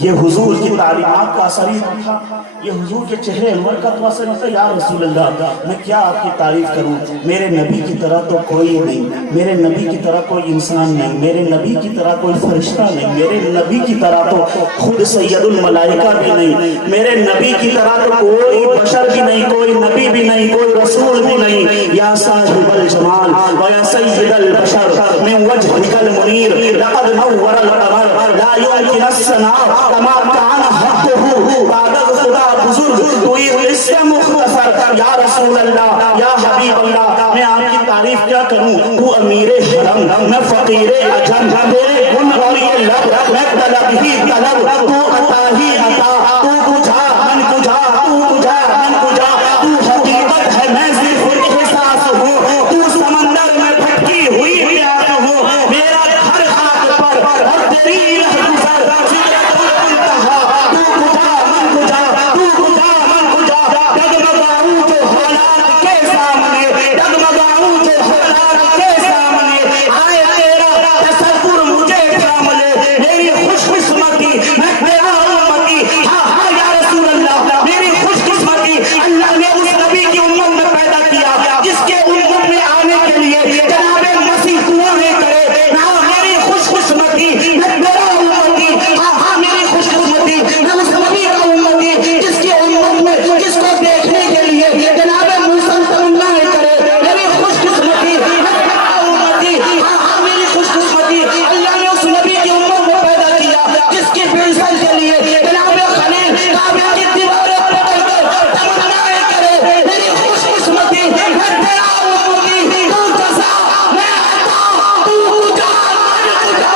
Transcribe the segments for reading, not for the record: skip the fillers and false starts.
یہ حضور کی تعلیمات کا اثر ہی تھا، یہ حضور کے چہرے انور کا تو اثر ہوتا ہے۔ یا رسول اللہ میں کیا آپ کی تعریف کروں، میرے نبی کی طرح تو کوئی نہیں، میرے نبی کی طرح کوئی انسان نہیں، میرے نبی کی طرح کوئی فرشتہ نہیں، میرے نبی کی طرح تو خود سید الملائکہ بھی نہیں، میرے نبی کی طرح تو کوئی بشر بھی نہیں، کوئی نبی بھی نہیں، کوئی رسول بھی نہیں۔ یا صاحب الجمال و یا سید البشر من وجهك المنیر لقد نور القمر لا يمكن الثناء کما کان حقه بعد خدا بزرگ کوئی قصہ مختصر۔ یا رسول اللہ یا حبیب اللہ میں آپ کی تعریف کیا کروں، تو امیر حرم میں فقیر عجم، تیرے گن ہوئی لب میں طلب ہی طلب، تو عطا ہی عطا، تو کجا من کجا، تو کجا من کجا، تو حقیقت ہے میں صرف احساس ہوں، تو سمندر میں پھٹکی ہوئی پیار ہوں، میرا ہر خاک پر اور تیری رہگزر سدرت المنتہا، تو کجا من کجا، تو کجا من کجا، ڈگمگاؤں جو حالات کے سامنے، ڈگمگاؤں جو حالات کے سامنے، آئے تیرا تصور مجھے تھام لے، میری خوش قسمتی میں تیرا امتی، ہاں ہاں یا رسول اللہ میری خوش قسمتی، اللہ نے اس نبی کی امت میں پیدا کیا جس کے امت میں آنے کے لیے جناب مسیح دعائیں کرے، نہ میری خوش قسمتی میں تیرا امتی، ہاں ہاں میری خوش قسمتی میں اس نبی کا امتی جس کی امت میں جس کو دیکھنے کے لیے جناب موسیٰ تمنائیں کرے، میری خوش قسمتی میں تیرا امتی، ہاں ہاں میری خوش قسمتی، اللہ نے اس نبی کی امت میں پیدا کیا جس کی بعثت کے لیے جناب خلیل کعبہ کی دیواریں پکڑ کر تمنائیں کرے، میری خوش قسمتی میں تیرا امتی، تو جزا میں عطا، تو کجا من کجا۔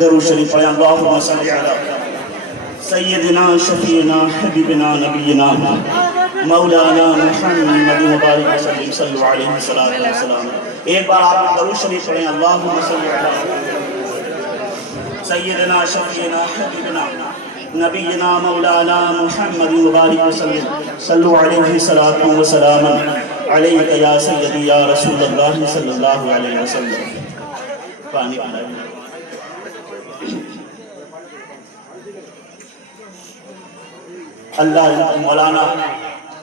درود شریف پڑھیں، اللہم صلی علی سیدنا شفیعنا حبیبنا نبینا مولانا محمد مبارک وسلم صلی علیہ وسلم۔ ایک بار آپ درود شریف پڑھیں، اللہم صلی علی سیدنا شفیعنا حبیبنا نبینا مولانا محمد مبارک وسلم صلی علیہ وسلم علیک یا سیدی یا رسول اللہ صلی اللہ علیہ وسلم۔ پانی پڑھیں۔ اللہ مولانا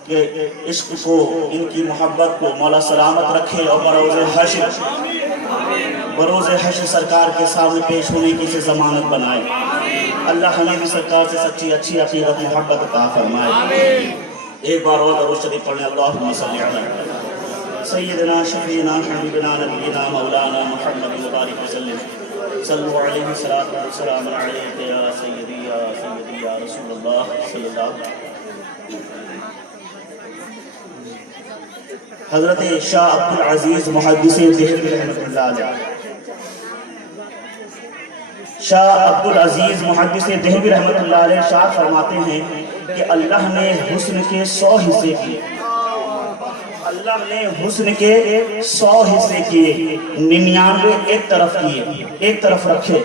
کے عشق کو، ان کی محبت کو مولا سلامت رکھے اور بروز حشر سرکار کے سامنے پیش ہونے کی سے ضمانت بنائے۔ اللہ ہمیں بھی سرکار سے سچی اچھی عقیدت محبت عطا فرمائے۔ ایک بار اور درود شریف پڑھیں، اللہم صلی علی سیدنا شفیعنا حبیبنا نبینا مولانا محمد مبارک وسلم صلی علیہ وسلم علیک یا سیدی یا رسول اللہ صلی اللہ علیہ وسلم۔ حضرت شاہ عبدالعزیز محدث دہلوی رحمۃ اللہ علیہ، شاہ عبدالعزیز محدث دہلوی رحمۃ اللہ علیہ ارشاد فرماتے ہیں کہ اللہ نے حسن کے 100 حصے کیے، اللہ نے حسن کے 100 حصے کیے، 99 ایک طرف کیے، ایک طرف رکھے،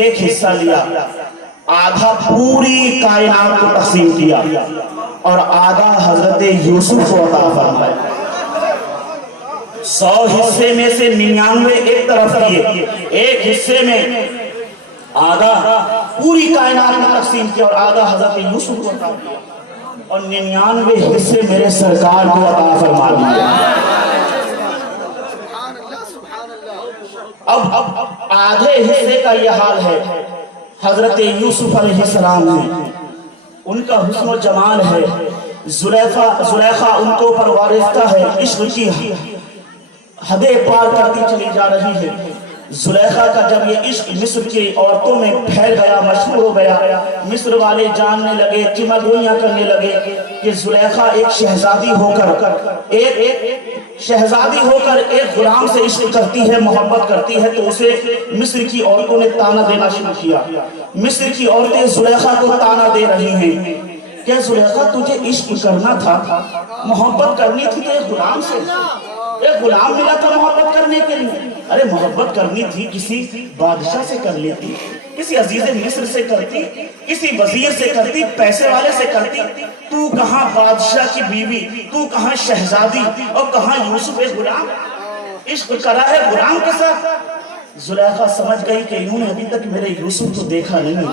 ایک حصہ لیا، آدھا پوری کائنات کو تقسیم کیا اور آدھا حضرت یوسف کو عطا فرمایا۔ 100 حصے میں سے 99 ایک طرف کیے، ایک حصے میں آدھا پوری کائنات میں تقسیم کیا اور آدھا حضرت یوسف کو عطا کیا، اور 99 حصے میرے سرکار کو عطا فرما دیا۔ اب آدھے حصے کا یہ حال ہے حضرت یوسف علیہ السلام ہے، ان کا حسن و جمال ہے، زلیخا ان کو پر وارفتہ ہے، عشق کی حدیں پار کرتی چلی جا رہی ہے۔ زلیخا کا جب یہ عشق مصر کی عورتوں میں پھیل گیا، مشہور ہو گیا، مصر والے جاننے لگے، چمگوئیاں کرنے لگے کہ زلیخا ایک شہزادی ہو کر ایک غلام سے عشق کرتی ہے، محبت کرتی ہے، تو اسے مصر کی عورتوں نے تانا دینا شروع کیا۔ مصر کی عورتیں زلیخا کو تانا دے رہی ہیں کہ زلیخا تجھے عشق کرنا تھا، محبت کرنی تھی تو ایک غلام سے، ایک غلام ملا تھا محبت کرنے کے لیے. ارے محبت کرنی تھی کسی بادشاہ سے کر لیتی، کسی عزیز مصر سے کرتی، کسی وزیر سے کرتی، پیسے والے سے کرتی. تو کہاں بادشاہ کی بیوی، تو کہاں شہزادی، اور کہاں یوسف ایک غلام. عشق کرا ہے غلام کے ساتھ. زلیخا سمجھ گئی کہ انہوں نے ابھی تک میرے یوسف کو دیکھا نہیں.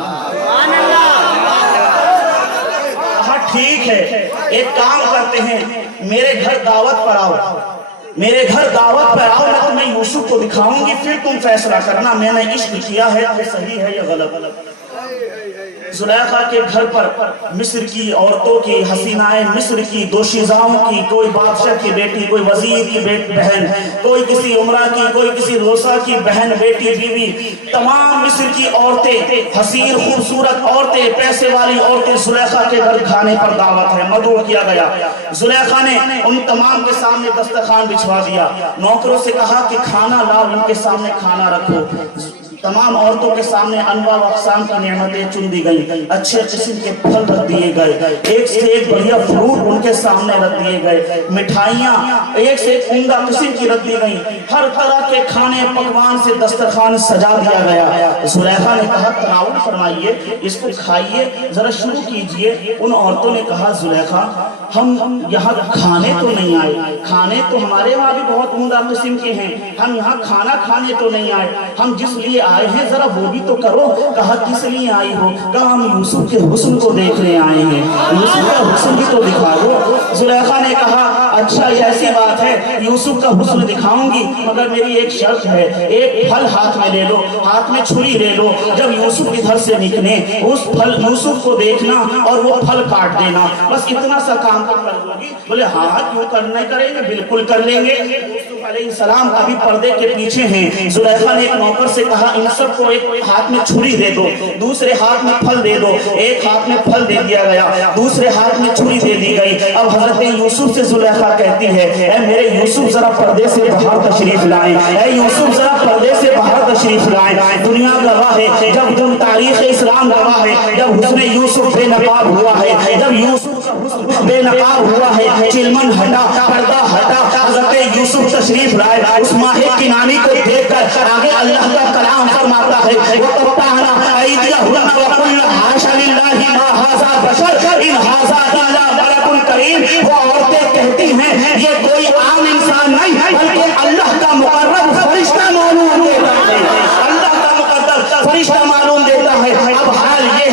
کہا ٹھیک ہے، ایک کام کرتے ہیں، میرے گھر دعوت پر آؤ، میرے گھر دعوت پر آؤ، میں تمہیں یوسف کو دکھاؤں گی، پھر تم فیصلہ کرنا میں نے عشق کیا ہے تو صحیح ہے یا غلط. زلیخا کے گھر پر مصر کی عورتوں کی، حسینائے مصر کی، دوشیزاؤں کی، کوئی بادشاہ کی بیٹی، کوئی وزیر کی بہن، کوئی کسی عمرہ کی، کوئی کسی روسا کی بہن، بیٹی، بیوی، تمام مصر کی عورتیں، حسین خوبصورت عورتیں، پیسے والی عورتیں زلیخا کے گھر کھانے پر دعوت ہے، مدعو کیا گیا. زلیخا نے ان تمام کے سامنے دسترخوان بچھوا دیا، نوکروں سے کہا کہ کھانا لاؤ، ان کے سامنے کھانا رکھو. تمام عورتوں کے سامنے انواع و اقسام کی نعمتیں چن دی گئی، اچھے قسم کے پھل رکھ دیے گئے، ایک سے ایک بڑھیا فروٹ ان کے سامنے رکھ دیے گئے، مٹھائیاں ایک سے ایک عمدہ قسم کی رکھ دی گئی، ہر طرح کے کھانے پکوان سے دسترخوان سجا دیا گیا. زلیخا نے کہا تناول فرمائیے، اس کو کھائیے، ذرا شروع کیجئے. ان عورتوں نے کہا زلیخا ہم یہاں کھانے تو نہیں آئے، کھانے تو ہمارے وہاں بھی بہت عمدہ قسم کے ہیں، ہم یہاں کھانا کھانے تو نہیں آئے، ہم جس لیے آئے ہیں ذرا وہ بھی تو کرو. کہا کس لیے آئی ہو؟ کہا ہم یوسف کے حسن کو دیکھنے آئے ہیں، یوسف کا حسن بھی تو دکھا دو. زلیخا نے کہا اچھا یہ ایسی بات ہے، یوسف کا حسن دکھاؤں گی، مگر میری ایک شرط ہے، ایک پھل ہاتھ میں لے لو، ہاتھ میں چھری لے لو، جب یوسف ادھر سے نکلے اس پھل یوسف کو دیکھنا اور وہ پھل کاٹ دینا، بس اتنا سا کام کر دو گی. بولے ہاں کیوں کرنا کریں گے، بالکل کر لیں گے. یوسف علیہ السلام ابھی پردے کے پیچھے ہیں. زلیخا نے ایک نوکر سے کہا ان سب کو ایک ہاتھ میں چھری دے دو، دوسرے ہاتھ میں پھل دے دو. ایک ہاتھ میں پھل دے دیا گیا، دوسرے ہاتھ میں چھری دے دی گئی. اب حضرت یوسف سے زلیخا کہتی ہے اے میرے یوسف ذرا پردے سے باہر تشریف لائیں، اے یوسف ذرا پردے سے باہر تشریف لائیں. دنیا گواہ ہے، جب تاریخ اسلام گواہ ہے، جب حسن یوسف بے نقاب ہوا ہے، جب یوسف کا حسن بے نقاب ہوا ہے، چلمن ہٹا، پردہ ہٹا، حضرت یوسف تشریف لائے. اس ماہ کنانی کو دیکھ کر آگے اللہ کا کلام فرماتا ہے وَقَطَّعْنَا أَيْدِيَهُنَّ وَقُلْنَا حَاشَ لِلَّهِ مَا هَٰذَا بَشَرٌ إِنْ هَٰذَا إِلَّا مَلَكٌ كَرِيمٌ. وہ عورتیں کہتی ہیں یہ کوئی عام انسان نہیں بلکہ اللہ کا مقرب فرشتہ معلوم دیتا ہے، اللہ کا مقرب فرشتہ معلوم دیتا ہے. اب حال یہ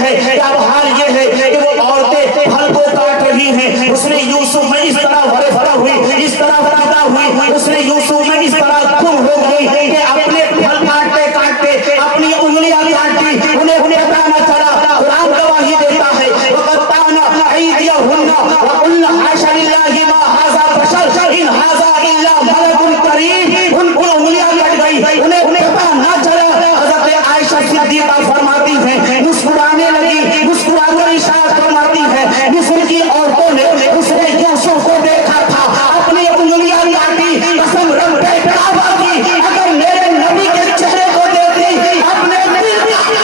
ہے کہ وہ عورتیں پھل کو کاٹ رہی ہیں. اس نے یوسف میں اس طرح ورثہ ہوئی، اس طرح پیدا ہوئی، اس نے یوسف میں اس طرح کھل ہو گئی کہ اپنے پھل کاٹتے کاٹتے اپنی انگلیاں کاٹی، انہیں پتہ نہ چلا. قرآن گواہی دیتا ہے وَقَطَّعْنَا أَيْدِيَهُنَّ وَقُلْنَا حَاشَ لِلَّهِ مَا هَٰذَا بَشَرٌ إِنْ هَٰذَا إِلَّا مَلَكٌ كَرِيمٌ. ان کو انگلیاں کٹ گئی، انہیں پتہ نہ چلا. حضرت عائشہ صدیقہ فرماتی ہیں مسکرانے لگی، مسکرا کر ارشاد فرماتی ہے مصر کی عورتوں نے اس نے یوسف کو دیکھا تھا، اپنی انگلیاں کاٹی، قسم رب کعبہ کی اگر میرے نبی کے چہرے کو دیکھتی اپنے دل کا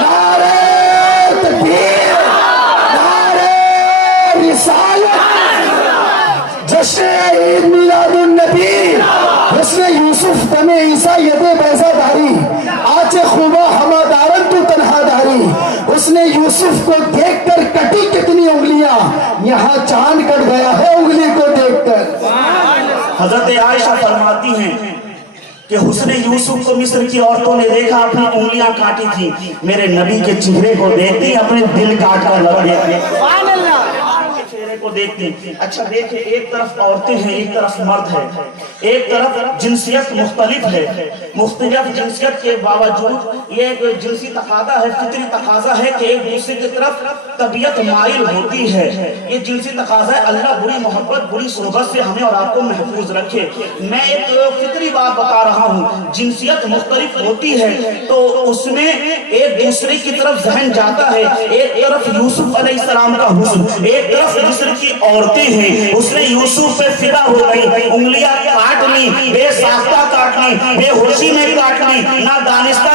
نعرہ تکبیر، نعرہ رسالت، جشن عید میلاد النبی، حسن یوسف دم عیسیٰ ید بیضہ داری، آج خوبہ ہما دارن تو تنہا داری. اس نے یوسف کو دیکھ کر کٹی کتنی انگلیاں، یہاں چاند کٹ گیا ہے انگلی کو دیکھ کر. حضرت عائشہ فرماتی ہیں کہ حسن یوسف کو مصر کی عورتوں نے دیکھا، اپنی انگلیاں کاٹی تھی، میرے نبی کے چہرے کو دیکھتی اپنے دل کاٹ کر رکھ دیتے کو دیکھتے. اچھا دیکھیں ایک طرف عورتیں ہیں، ایک طرف مرد ہے، ایک طرف جنسیت مختلف ہے، مختلف جنسیت کے باوجود یہ ایک جنسی تقاضا ہے، فطری تقاضا ہے کہ ایک دوسرے کی طرف طبیعت مائل ہوتی ہے. یہ جنسی تقاضا ہے. اللہ بری محبت بری صحبت سے ہمیں اور آپ کو محفوظ رکھے. میں ایک فطری بات بتا رہا ہوں، جنسیت مختلف ہوتی ہے تو اس میں ایک دوسرے کی طرف ذہن جاتا ہے. ایک طرف یوسف علیہ السلام کا حسن، ایک طرف مصر کی عورتیں ہیں. اس نے یوسف پہ فدا ہو گئی، انگلیاں کاٹ لی، بے ساختہ کاٹ لی، بے ہوشی میں کاٹ لی، نہ دانستہ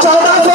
1400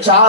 4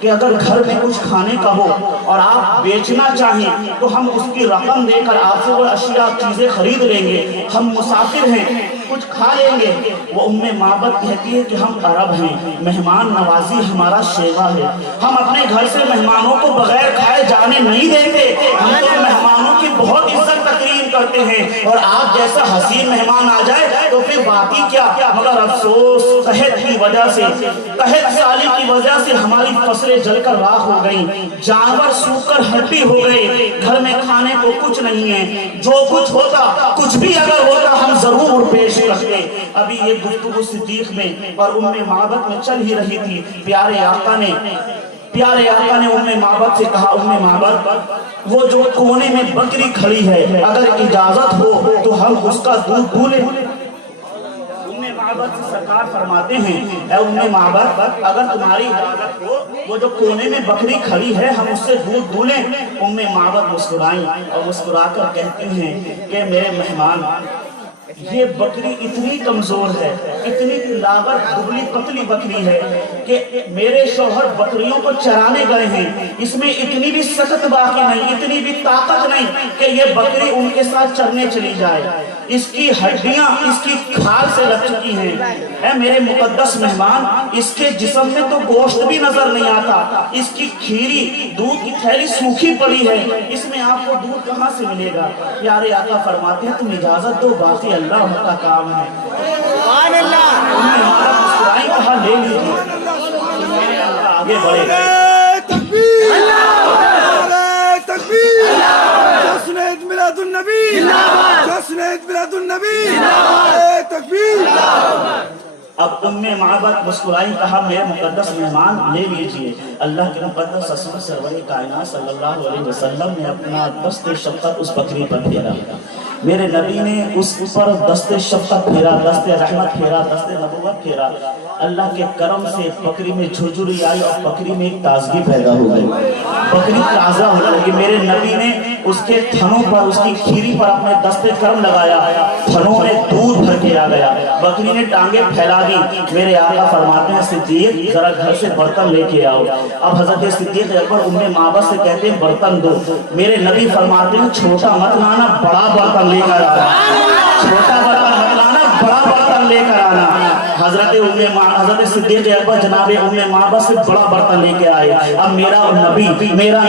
کہ اگر گھر میں کچھ کھانے کا ہو اور آپ بیچنا چاہیں تو ہم اس کی رقم دے کر آپ سے وہ اشیاء چیزیں خرید لیں گے، ہم مسافر ہیں کچھ کھا لیں گے۔ وہ معبد کہتی ہے کہ ہم عرب ہیں، مہمان نوازی ہمارا شیوا ہے، ہم اپنے گھر سے مہمانوں کو بغیر کھائے جانے نہیں دیتے، ہم تو مہمانوں کی بہت عزت تکریم کرتے ہیں، اور آپ جیسا حسین مہمان آ جائے تو پھر باقی کیا، مگر افسوس قحط کی وجہ سے، قحط سالی کی وجہ سے ہماری فصلیں جل کر راکھ ہو گئیں، جانور سوکھ کر ہڈی ہو گئے، گھر میں کھانے کو کچھ نہیں ہے، جو کچھ ہوتا، کچھ بھی اگر ہوتا ہم ضرور پیش کرتے۔ ابھی یہ گفتگو صدیق میں اور معبد میں چل ہی رہی تھی، پیارے آقا نے معبد سے کہا، معبد وہ جو کونے میں بکری کھڑی ہے اگر اجازت ہو تو ہم اس کا دودھ دولیں۔ معبد سے سرکار فرماتے ہیں، اے معبد اگر تمہاری اجازت ہو وہ جو کونے میں بکری کھڑی ہے ہم اس سے دودھ دولیں۔ معبد مسکرائیں اور مسکرا کر کہتے ہیں کہ میرے مہمان، یہ بکری اتنی کمزور ہے، اتنی لاغر دبلی پتلی بکری ہے کہ میرے شوہر بکریوں کو چرانے گئے ہیں، اس میں اتنی بھی سخت باقی نہیں، اتنی بھی طاقت نہیں کہ یہ بکری ان کے ساتھ چرنے چلی جائے، اس کی ہڈیاں اس کی کھال سے لگ چکی ہیں۔ اے میرے مقدس مہمان، اس کے جسم میں تو گوشت بھی نظر نہیں آتا، اس کی کھیری دودھ کی تھیلی سوکھی پڑی ہے، اس میں آپ کو دودھ کہاں سے ملے گا؟ پیارے آقا فرماتے ہیں تم اجازت دو، باقی اللہ کا کام ہے۔ سبحان اللہ۔ مسکرائی کہا لے لیجیے، آگے بڑھے گئے۔ تکبیر، نعرہ تکبیر، جشن عید میلاد النبی، جشن عید میلاد النبی، نعرہ تکبیر۔ اب معبد مسکرائی کہا میرے مقدس مہمان لے لیجئے۔ اللہ کے مقدس رسول سرور کائنات صلی اللہ علیہ وسلم نے اپنا دست شفقت اس بکری پر پھیرا، میرے نبی نے اس پر دست شفقت پھیرا، دست رحمت پھیرا، دست نبوت پھیرا۔ اللہ کے کرم سے بکری میں جھرجھری آئی اور بکری میں ایک تازگی پیدا ہو گئی، بکری تازہ ہونے لگی۔ میرے نبی نے اس کے تھنوں پر، اس کی کھیری پر اپنے دست کرم لگایا، تھنوں میں دودھ بھر کے آ گیا، بکری نے ٹانگیں پھیلا دی۔ میرے آقا فرماتے ہیں صدیق ذرا گھر سے برتن لے کے آؤ۔ اب حضرت صدیق اکبر معبد سے کہتے ہیں برتن دو، میرے نبی فرماتے ہیں چھوٹا مت لانا، بڑا برتن لے کر آنا، چھوٹا برتن مت لانا، بڑا برتن لے کر آنا۔ حضرت صدیق اکبر جناب معبد سے بڑا برتن لے کے آئے۔ اب میرا نبی میرا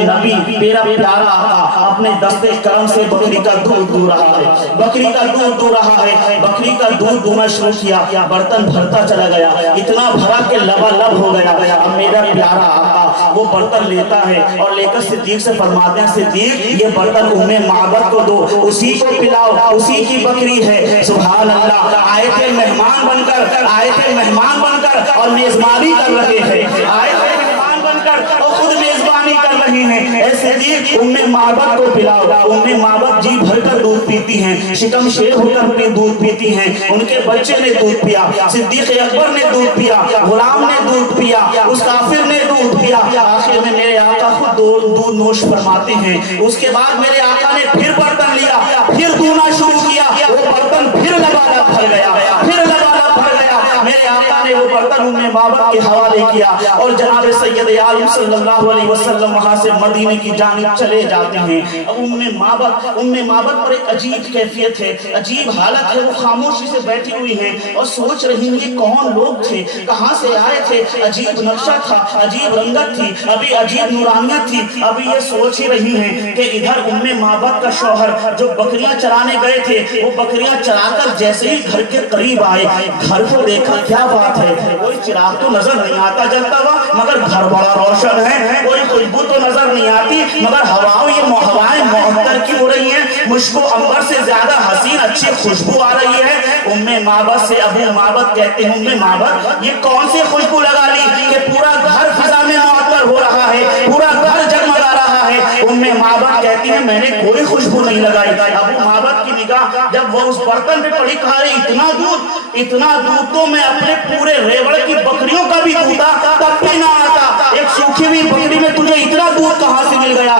پیارا آقا اپنے دست کرم سے بکری کا دودھ دو رہا ہے، بکری کا دودھ دو رہا ہے، بکری کا دودھ دونا شروع کیا، برتن بھرتا چلا گیا، اتنا بھرا کہ لبالب ہو گیا۔ اب میرا پیارا آقا وہ برتن لیتا ہے اور لے کر صدیق سے فرماتے ہیں صدیق یہ برتن معبد کو دو، اسی کو پلاؤ، اسی کی بکری ہے۔ سبحان اللہ، آئے تھے مہمان بن کر اور میزبانی کر رہے ہیں، آئے تھے مہمان بن کر اور خود میزبانی کر رہی ہیں۔ اے صدیق معبد کو پلاؤ۔ معبد جی بھر کر دودھ پیتی ہیں، شکم شیر ہو کر دودھ پیتی ہیں، ان کے بچے نے دودھ پیا، صدیق اکبر نے دودھ پیا، غلام نے دودھ پیا، اس کافر نے دودھ پیا، آخر میں میرے آقا خود دودھ نوش فرماتے ہیں۔ اس کے بعد میرے آقا نے پھر برتن لیا، پھر دونا شروع کیا، وہ برتن پھر لبالب بھر گیا، میرے آقا نے وہ برتن معبد کے حوالے کیا اور جناب سید عالم صلی اللہ علیہ وسلم وہاں سے مدینے کی جانب چلے جاتے ہیں۔ معبد پر ایک عجیب کیفیت ہے، عجیب حالت ہے، وہ خاموشی سے بیٹھی ہوئی ہیں اور سوچ رہی ہیں یہ کون لوگ تھے، کہاں سے آئے تھے، عجیب نقشہ تھا، عجیب رنگت تھی، ابھی عجیب نورانیت تھی۔ ابھی یہ سوچ ہی رہی ہیں کہ ادھر معبد کا شوہر جو بکریاں چرانے گئے تھے وہ بکریاں چرا کر جیسے ہی گھر کے قریب آئے، گھر کو دیکھا، کیا بات ہے، کوئی چراغ تو نظر نہیں آتا جلتا ہوا مگر گھر بڑا روشن ہے، کوئی خوشبو تو نظر نہیں آتی مگر ہوائیں معطر کی ہو رہی ہیں، مشک و عنبر سے زیادہ حسین اچھی خوشبو آ رہی ہے۔ معبد سے معبد کہتے ہیں معبد یہ کون سی خوشبو لگا لی کہ پورا گھر فضا میں معطر ہو رہا ہے، پورا گھر جگمگا رہا ہے۔ معبد کہتی ہیں میں نے کوئی خوشبو نہیں لگائی۔ معبد کی نگاہ جب وہ اس برتن پہ پڑی، کہا اتنا دودھ تو میں اپنے پورے ریوڑ کی بکریوں کا بھی دودھا تب بھی نہ آتا، ایک سوکھی ہوئی بکری میں تجھے اتنا دودھ کہاں سے مل گیا؟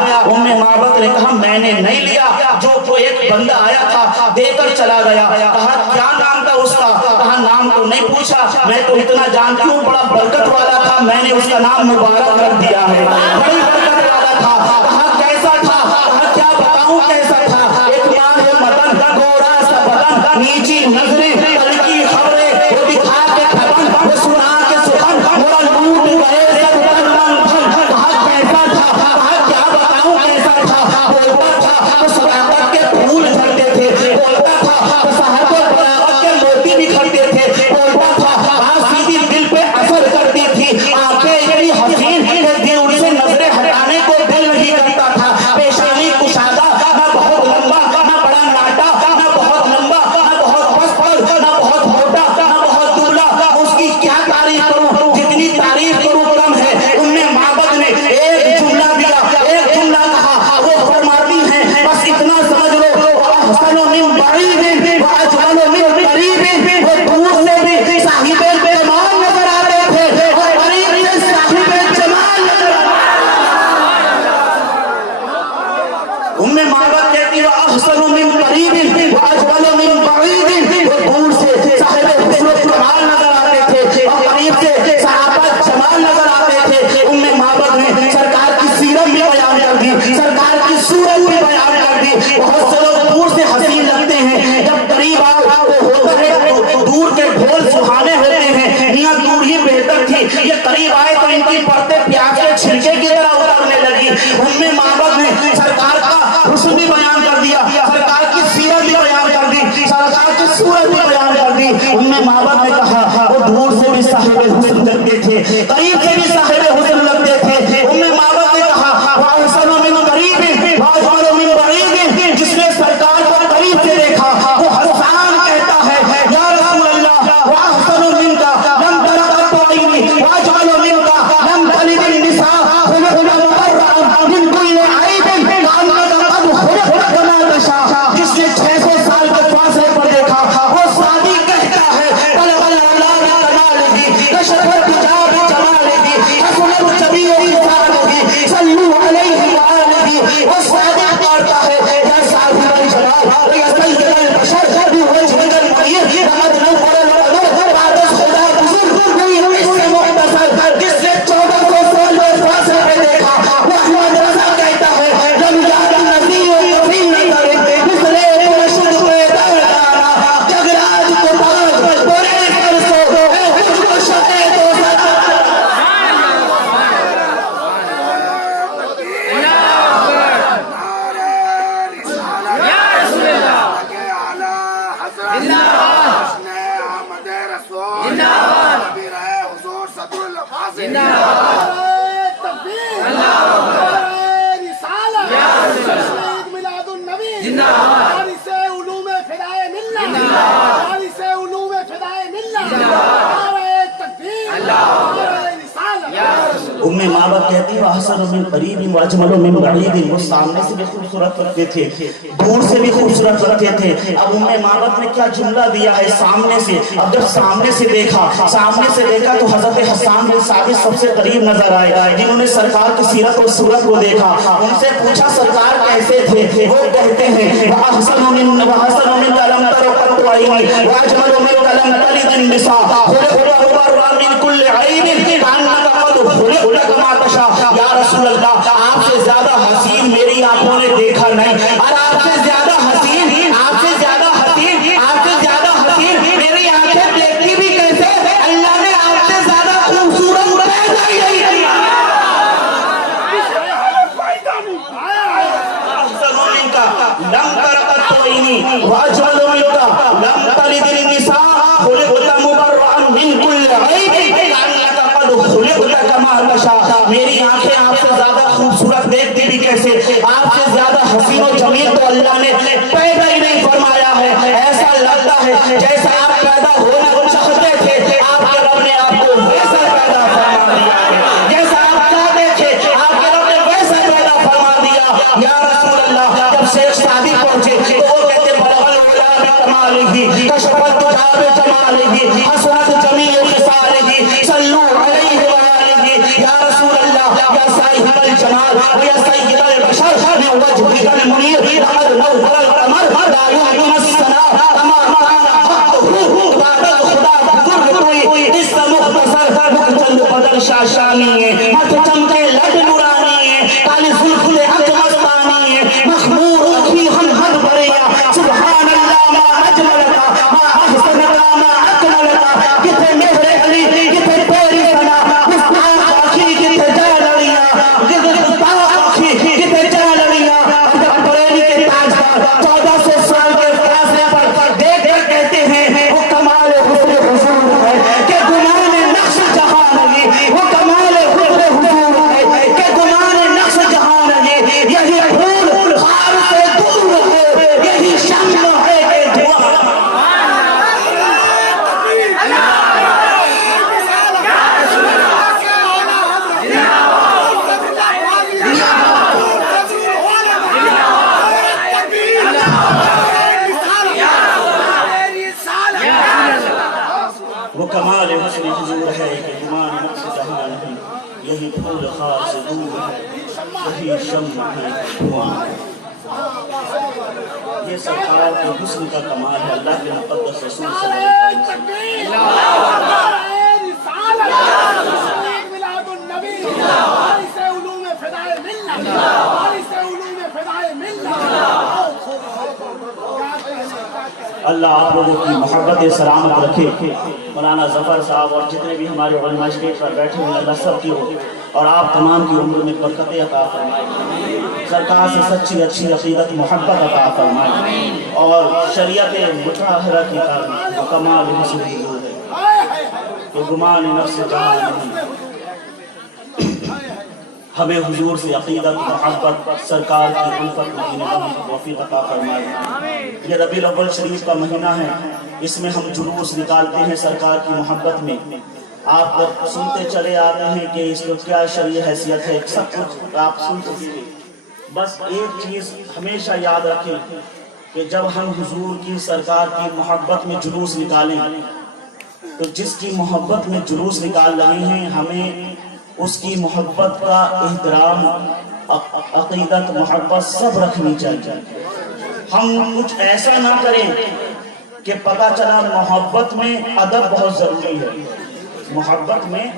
معبد نے کہا میں نے نہیں لیا، جو ایک بندہ آیا تھا دے کر چلا گیا۔ کہا کیا نام تھا اس کا؟ کہا نام تو نہیں پوچھا، میں تو اتنا جانتی ہوں بڑا برکت والا تھا، میں نے اس کا نام مبارک رکھ دیا ہے۔ بڑی برکت والا تھا۔ کہا کیسا تھا؟ کہا کیا بتاؤں کیسا تھا؟ ایک ماہ مدن، گورا سا بدن، نیچی نظریں، تلکی خبریں، وہ دکھا کے پھپن، وہ سنا کے سخن، میرا لوٹ گئے سب تن من دھن۔ کہا کیسا تھا؟ کہا کیا بتاؤں کیسا تھا؟ بولتا تھا تو صداقت کے پھول جھڑتے تھے، بولتا تھا تو صحت و بلاغت کے موتی بکھرتے تھے، بولتا تھا بات سیدھی دل پہ اثر کرتی تھی، آنکھیں اتنی حسین کہ دل ان سے نظریں ہٹانے کو دل نہیں کرتا تھا، پیشانی کشادہ، نہ بہت لمبا نہ بڑا ناٹا، نہ بہت لمبا نہ بہت پست، نہ بہت موٹا نہ بہت دبلا، اس کی کیا تعریف کروں؟ جتنی تعریف کروں کم ہے۔ ام معبد نے ایک جملہ دیا، ایک جملہ کہا، وہ فرماتی ہیں بس اتنا سمجھ لو، احسن من بعید واجمل من قریب، وہ دور سے بھی صاحب جمال نظر آتے تھے اور قریب سے صاحب جمال نظر ام معبد کہتی ہے احسن من قریب واجمل من بعید، وہ دور سے صاحب حسن و جمال نظر آتے تھے اور قریب سے صحابہ جمال نظر آتے تھے۔ ام معبد نے سرکار کی سیرت بھی بیان کر دی، سرکار کی صورت بھی بیان کر دی۔ بہت سے لوگ دور سے حسین لگتے ہیں، جب قریب آؤ وہ ہوتا ہے تو دور کے ڈھول سہانے ہوتے ہیں، میاں دور ہی بہتر تھی، یہ قریب آئے تو ان کی پرتیں پیاز کے چھلکے کی طرح اترنے لگی۔ ام معبد نے سرکار کا حسن بھی بیان کر دیا، سرکار کی سیرت بھی بیان کر دی، سرکار کی صورت بھی بیان کر دی۔ ام معبد نے کہا وہ دور سے بھی صاحب حسن لگتے تھے، قریب سے بھی صاحب حسن لگتے تھے۔ ام معبد نے کہا وَأَحْسَنُ مِنْ قَرِيبٍ وَأَجْمَلُ مِنْ بَعِيدٍ، جس نے سرکار کو قریب سے دیکھا وہ حسان کہتا ہے یا رسول اللہ وَأَحْسَنُ مِنْكَ لَمْ تَرَ قَطُّ عَيْنِي وَأَجْمَلُ مِنْكَ لَمْ تَلِدِ النِّسَاءُ خُلِقْتَ مُبَرَّأً مِنْ كُلِّ عَيْبٍ كَأَنَّكَ قَدْ خُلِقْتَ كَمَا تَشَاءُ، جس نے 600 سال کے فاصلے پر دیکھا وہ سادی کہتا ہے طلب الْعَلَا بِكَمَالِهِ كَشَفَ الْحِجَابِ بِجَمَالِهِ حَسُنَتْ جَمِيعُ خِصَالِهِ صَلُّوا عَلَيْهِ وَآلِهِ، وہ سادی کرتا ہے یا صاحب الجلال یا سید البشر بوجهك المنیر لقد نور القمر بعد خدا بزرگ ہوئی اس سے مختصر، جس نے 1400 سال میں فاصلے پہ دیکھا وہ احمد رضا کہتا ہے لم یاد نظیر کبھی نظر مثل مرشد پیدا لانا، جگراج کو تاج برے کر سو اے خود کو شقے تو ام معبد کہتی ہے احسن من قریب واجمل من بعید، وہ سامنے سے بھی خوبصورت لگتے تھے، دور سے بھی خوبصورت لگتے تھے۔ اب ام معبد نے کیا جملہ دیا ہے سامنے سے، اب جب سامنے سے دیکھا تو حضرت حسان بن ثابت سب سے قریب نظر آئے، جنہوں نے سرکار کی سیرت اور صورت کو دیکھا۔ ان سے پوچھا سرکار کیسے تھے؟ وہ کہتے ہیں احسن من لم تر قط عینی واجمل من لم تلد النساء خلقت مبرأ من كل عیب كأنك قد خلقت كما تشاء۔ یا رسول اللہ آپ سے زیادہ حسین میری آنکھوں نے دیکھا نہیں، اور آپ سے زیادہ حسین، آپ سے زیادہ حسین، آپ سے زیادہ حسین میری آنکھیں دیکھتی بھی کیسے؟ اللہ نے آپ سے زیادہ خوبصورت پیدا ہی نہیں کیا۔ احسن منك لم تر قط عینی واجمل منك لم تلد النساء خلقت مبرأ من كل عیب كأنك قد خلقت كما تشاء۔ میری آنکھیں آپ سے زیادہ خوبصورت دیکھتی بھی کیسے؟ آپ سے زیادہ حسین و جمیل تو اللہ نے پیدا ہی نہیں فرمایا ہے۔ ایسا لگتا ہے جیسا آپ پیدا ہونا چاہتے تھے، آپ کے رب نے آپ کو ویسا پیدا فرما دیا ہے، جیسا آپ چاہتے تھے آپ کے رب نے ویسا پیدا فرما دیا۔ یا رسول اللہ جب شیخ سعدی پہنچے تو وہ کہتے بلغ العلا بکمالہ کشف الدجى بجمالہ حسنت جمیع خصالہ صلوا علیہ وآلہ۔ یا رسول اللہ یا صاحب الجمال یا سید البشر من وجهك المنیر لقد نور القمر لا يعلم السنا كما كان حقه بعد خدا بزرگ کوئی اس کا مختصر مختصر بدل شاشانی ہے ماتھے چمکے لڈ نورانی ہے کالی زلفے آنکھ مستانی ہے مخمور اکھی ہم حد بریا سبحان اللہ ما اجملتا ما احسنتا ما اکملتا کتے میرے علی کتے تیری سنا گستاخ آخی کتے جالڑیاں گستاخ آخی کتے جالڑیاں حضرت بریلی کے تاجدار 1400 سال کے فاصلے پر دیکھ کر کہتے ہیں وہ کمال حسن حضور ہے کہ گمان نقش جہان علی وہ کمال حسن حضور ہے کہ گمان نقش جہان علی یہی پھول خار سے دور ہے یہی شمع ہے کہ دعا وہ کمال حسن حضور ہے کہ گمان نقش جہان ہے یہی پھول خار سے دور ہے یہی شمع ہے دھواں یہ سرکار کے حسن کا کمال ہے اللہ کے مقدس رسول صلی اللہ علیہ وسلم اللہ آپ لوگوں کی محبت سلامت رکھے مولانا ظفر صاحب اور جتنے بھی ہمارے علماء اسٹیج پر بیٹھے ہیں اللہ سب کی ہو اور آپ تمام کی عمر میں برکت عطا فرمائے سرکار سے سچی اچھی عقیدت محبت عطا فرمائے اور شریعت مطہرہ کی تعلیم و کمال حسن حضور ہے کہ گمان نفس جہان نہیں ہمیں حضور سے عقیدت محبت سرکار کی الفت مدینے بننے کی توفیق عطا فرمائے یہ ربیع الاول شریف کا مہینہ ہے اس میں ہم جلوس نکالتے ہیں سرکار کی محبت میں آپ سنتے چلے آتے ہیں کہ اس کو کیا شرعی حیثیت ہے سب کچھ آپ سنتے ہیں بس ایک چیز ہمیشہ یاد رکھیں کہ جب ہم حضور کی سرکار کی محبت میں جلوس نکالیں تو جس کی محبت میں جلوس نکال رہے ہیں ہمیں اس کی محبت کا احترام عقیدت محبت سب رکھنی چاہیے ہم کچھ ایسا نہ کریں کہ پتہ چلا محبت میں ادب بہت ضروری ہے محبت میں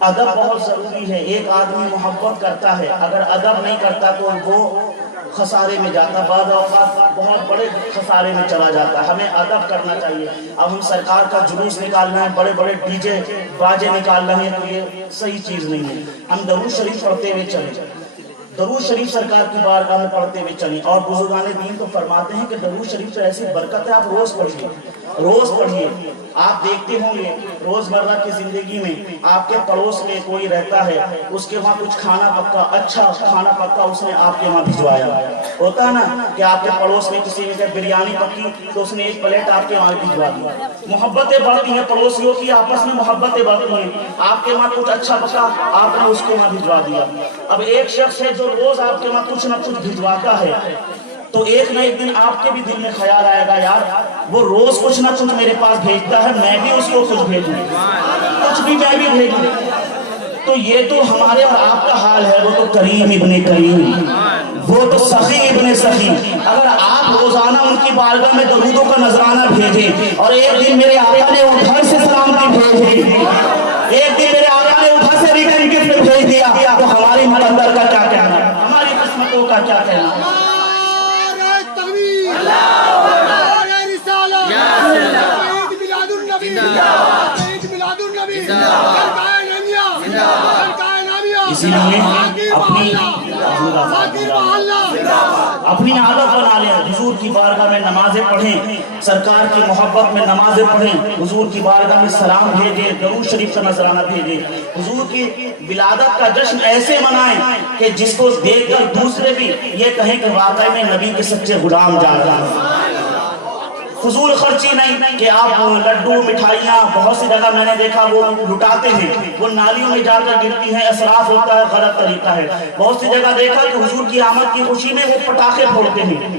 ادب بہت ضروری ہے ایک آدمی محبت کرتا ہے اگر ادب نہیں کرتا تو وہ خسارے میں جاتا بعض اوقات بہت بڑے خسارے میں چلا جاتا ہے ہمیں ادب کرنا چاہیے اب ہم سرکار کا جلوس نکالنا ہے بڑے بڑے ڈی جے باجے نکال رہے ہیں تو یہ صحیح چیز نہیں ہے ہم درود شریف پڑھتے ہوئے چلیں درود شریف سرکار کی بارگاہ میں پڑھتے ہوئے چلیں اور بزرگان دین تو فرماتے ہیں کہ درود شریف تو ایسی برکت ہے آپ روز پڑھیے آپ دیکھتے ہوں گے روزمرہ کی زندگی میں آپ کے پڑوس میں کوئی رہتا ہے اس کے وہاں کچھ کھانا پکا اچھا کھانا پکا اس نے آپ کے وہاں بھجوایا ہوتا ہے نا کہ آپ کے پڑوس میں کسی نے بریانی پکی تو اس نے ایک پلیٹ آپ کے وہاں بھجوا دی محبتیں بڑھتی ہیں پڑوسیوں کی آپس میں محبتیں بڑھتی ہیں آپ کے وہاں کچھ اچھا پکا آپ نے اس کے وہاں بھجوا دیا اب ایک شخص ہے جو روز آپ کے وہاں کچھ نہ کچھ بھجواتا ہے تو ایک نہ ایک دن آپ کے بھی دل میں خیال آئے گا یار وہ روز کچھ نہ کچھ میرے پاس بھیجتا ہے میں بھی اس کو کچھ بھیجوں کچھ بھی میں بھی بھیجوں تو یہ تو ہمارے اور آپ کا حال ہے وہ تو کریم ابن کریم وہ تو سخی ابن سخی اگر آپ روزانہ ان کی بارگاہ میں درودوں کا نذرانہ بھیجیں اور ایک دن میرے آقا نے ادھر سے سلامتی بھیجی ایک دن میرے آقا نے ادھر سے ریٹرن گفٹ بھیج دیا تو ہماری مقدر کا کیا کہنا ہماری قسمتوں کا کیا کہنا اسی لیے اپنی عادت بنا لیں حضور کی بارگاہ میں نمازیں پڑھیں سرکار کی محبت میں نمازیں پڑھیں حضور کی بارگاہ میں سلام بھیجیں درود شریف کا نذرانہ بھیجیں حضور کی ولادت کا جشن ایسے منائیں کہ جس کو دیکھ کر دوسرے بھی یہ کہیں کہ واقعی میں نبی کے سچے غلام جا رہا ہیں فضول خرچی نہیں کہ آپ لڈو مٹھائیاں بہت سی جگہ میں نے دیکھا وہ لٹاتے ہیں وہ نالیوں میں جا کر گرتی ہیں اسراف ہوتا ہے غلط طریقہ ہے بہت سی جگہ دیکھا کہ حضور کی آمد کی خوشی میں وہ پٹاخے پھوڑتے ہیں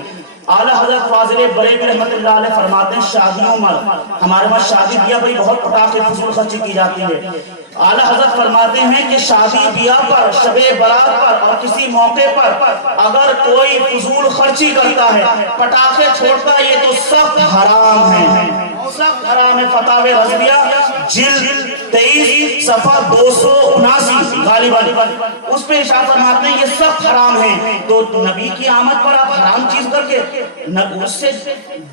اعلیٰ حضرت فاضل بریلوی رحمت اللہ علیہ فرماتے ہیں شادیوں میں ہمارے وہاں شادی بیاہ بھائی بہت پٹاخے فضول خرچی کی جاتی ہے اعلیٰ حضرت فرماتے ہیں کہ شادی بیاہ پر شب برات پر اور کسی موقع پر اگر کوئی فضول خرچی کرتا ہے پٹاخے چھوڑتا ہے یہ تو سخت حرام ہے سخت حرام ہے فتاوی رضویہ جلد 23 صفحہ 279 غالباً اس پہ ارشاد فرماتے ہیں یہ سب حرام ہیں. تو نبی کی آمد پر آپ حرام چیز کر کے اس سے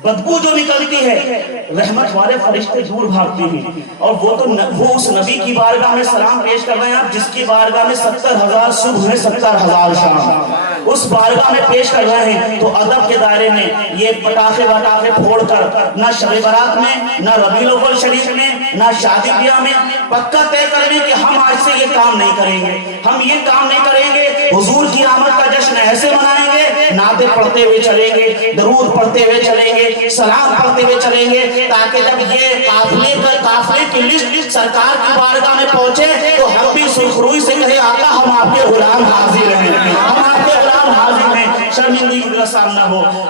بدبو جو نکلتی ہے رحمت والے فرشتے دور بھاگتے ہیں. اور وہ اس نبی کی بارگاہ میں سلام پیش کر رہے ہیں آپ جس کی بارگاہ میں 70,000 صبح ہے 70,000 شام اس بارگاہ میں پیش کر رہے ہیں. تو ادب کے دائرے میں یہ پٹاخے وٹاخے پھوڑ کر نہ شب برات میں نہ ربیع الاول شریف میں نہ شادی بیاہ میں پکا طے کر لیں کہ ہم آج سے یہ کام نہیں کریں گے. ہم یہ کام نہیں کریں گے. حضور کی آمد کا جشن ایسے منائیں گے نعتیں پڑھتے ہوئے چلیں گے درود پڑھتے ہوئے چلیں گے سلام پڑھتے ہوئے چلیں گے تاکہ جب یہ قافلے کی لسٹ سرکار کی بارگاہ میں پہنچے تو ہم بھی سرخروئی سے کہیں آقا ہم آپ کے غلام حاضر ہیں ہم آپ کے غلام حاضر ہیں. شرمندگی کا سامنا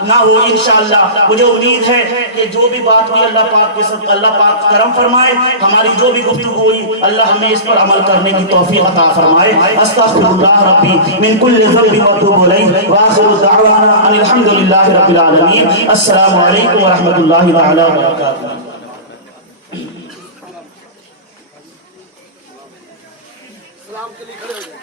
نہ ہو انشاءاللہ. مجھے امید ہے کہ جو بھی بات ہوئی اللہ پاک کے ساتھ اللہ پاک کرم فرمائے. ہماری جو بھی گفتگو ہوئی اللہ ہمیں اس پر عمل کرنے کی توفیق عطا فرمائے. استغفر اللہ ربی من کل ذنب واتوب الیہ واخر دعوانا ان الحمدللہ رب العالمین. السلام علیکم ورحمۃ اللہ تعالی وبرکاتہ. سلام کے لیے کھڑے ہو جائیں.